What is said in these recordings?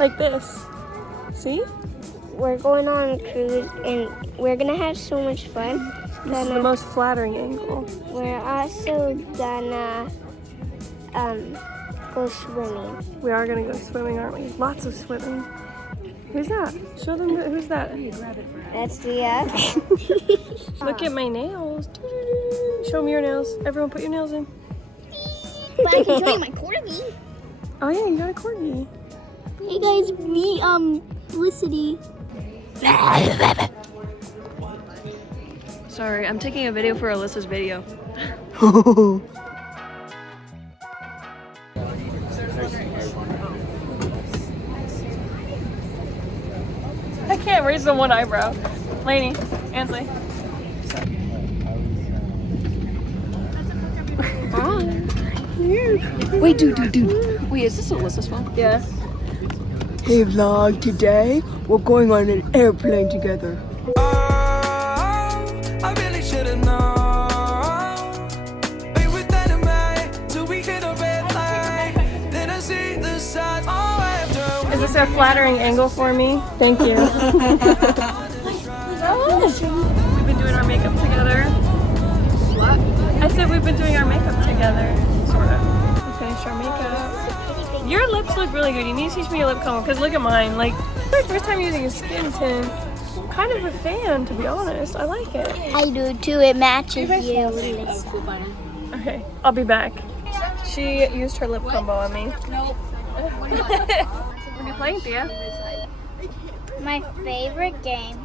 Like this. See? We're going on a cruise and we're gonna have so much fun. This is the most flattering angle. We're also gonna go swimming. We are gonna go swimming, aren't we? Lots of swimming. Who's that? Show them who's that? That's the Look at my nails. Show me your nails. Everyone put your nails in. But I can show you my corgi. Oh yeah, you got a corgi. Hey guys, meet Felicity. Sorry, I'm taking a video for Alyssa's video. I can't raise the one eyebrow. Lainey, Ansley. Wait, dude. Wait, is this Alyssa's phone? Yeah. Hey vlog, today we're going on an airplane together. I really should've known. Be with dynamite till we hit a red light. Then I see the signs all after. Is this a flattering angle for me? Thank you. We've been doing our makeup together. What? I said we've been doing our makeup together. Sort of. We finished our makeup. Your lips look really good. You need to teach me your lip combo because look at mine. Like, it's my first time using a skin tint. I'm kind of a fan, to be honest. I like it. I do too. It matches you. Okay, I'll be back. She used her lip combo on me. Nope. What are you playing, Thea? My favorite game.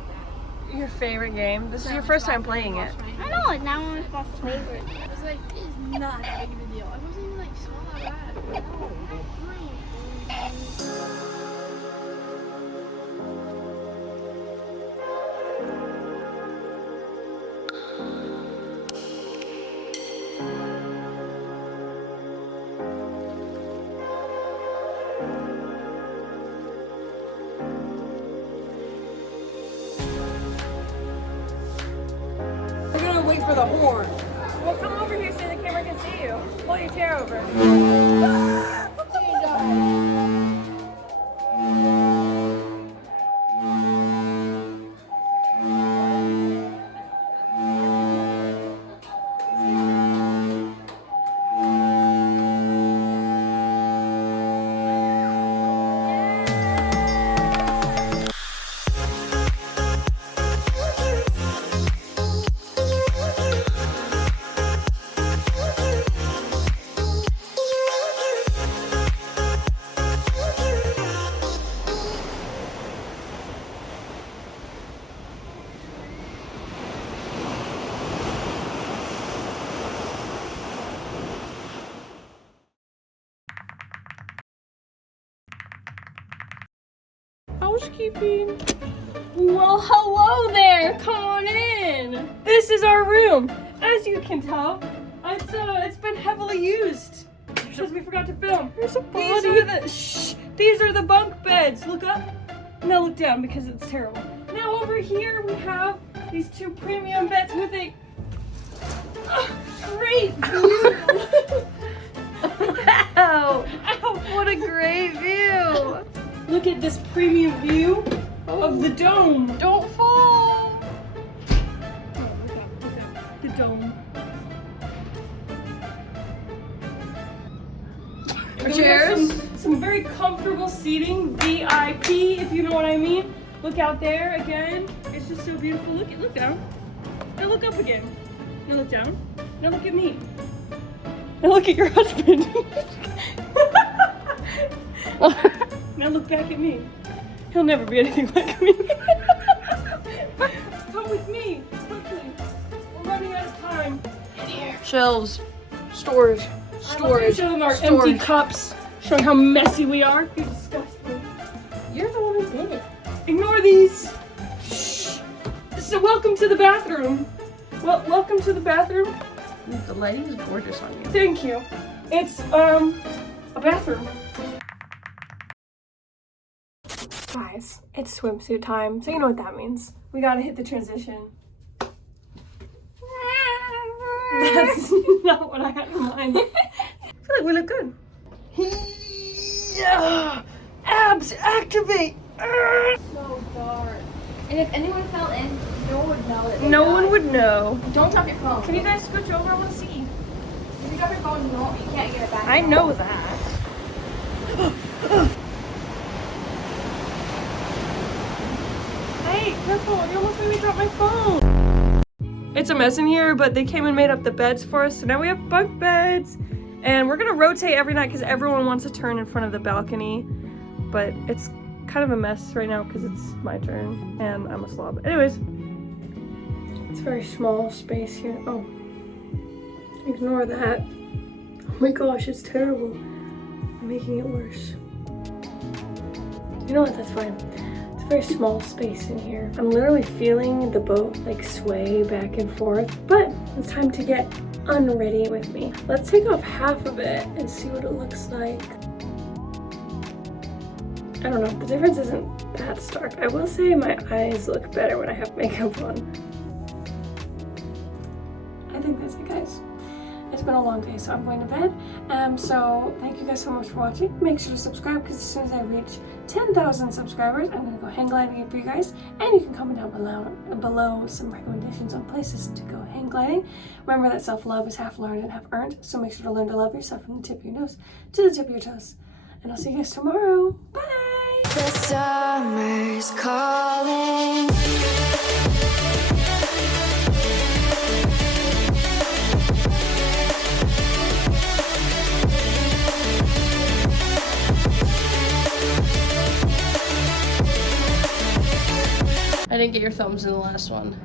Your favorite game? This is your first time playing it. I know it. Now it's my favorite. It's like, it's not that big of a deal. I wasn't even like small that bad. We're gonna wait for the horn. Well, come over here so the camera can see you. Pull your chair over. Housekeeping. Well, hello there. Come on in. This is our room. As you can tell, it's been heavily used because we forgot to film. There's a body. These are the bunk beds. Look up. Now look down because it's terrible. Now over here we have these two premium beds with a great view. Wow! What a great view! Look at this premium view of the dome. Don't fall! Oh, look at the dome. Our chairs? Some very comfortable seating, VIP, if you know what I mean. Look out there again. It's just so beautiful. Look down. Now look up again. Now look down. Now look at me. Now look at your husband. Now look back at me. He'll never be anything like me. Come with me, quickly. We're running out of time. In here. Shelves. Storage. Storage. Show them our Storage. empty cups, showing how messy we are. You're disgusting. You're the one who did it. Ignore these. Shh. So welcome to the bathroom. Well, welcome to the bathroom. The lighting is gorgeous on you. Thank you. It's a bathroom. Guys, it's swimsuit time, so you know what that means. We gotta hit the transition. That's not what I had in mind. I feel like we look good. Yeah. Abs activate! So dark. And if anyone fell in, no one would know that they No died. one would know. Don't drop your phone. Can you guys switch over? I want to see. If you drop your phone, you can't get it back. I know that. Hey, careful, you almost made me drop my phone. It's a mess in here, but they came and made up the beds for us, so now we have bunk beds. And we're gonna rotate every night because everyone wants to turn in front of the balcony. But it's kind of a mess right now because it's my turn and I'm a slob. Anyways, it's a very small space here. Oh, ignore that. Oh my gosh, it's terrible. I'm making it worse. You know what, that's fine. It's a very small space in here. I'm literally feeling the boat like sway back and forth, but it's time to get unready with me. Let's take off half of it and see what it looks like. I don't know, the difference isn't that stark. I will say my eyes look better when I have makeup on. I think that's it, guys. It's been a long day, so I'm going to bed. So thank you guys so much for watching. Make sure to subscribe because as soon as I reach 10,000 subscribers, I'm gonna go hang gliding for you guys. And you can comment down below some recommendations on places to go hang gliding. Remember that self-love is half learned and half earned, so make sure to learn to love yourself from the tip of your nose to the tip of your toes. And I'll see you guys tomorrow. Bye! The summer's calling. I didn't get your thumbs in the last one.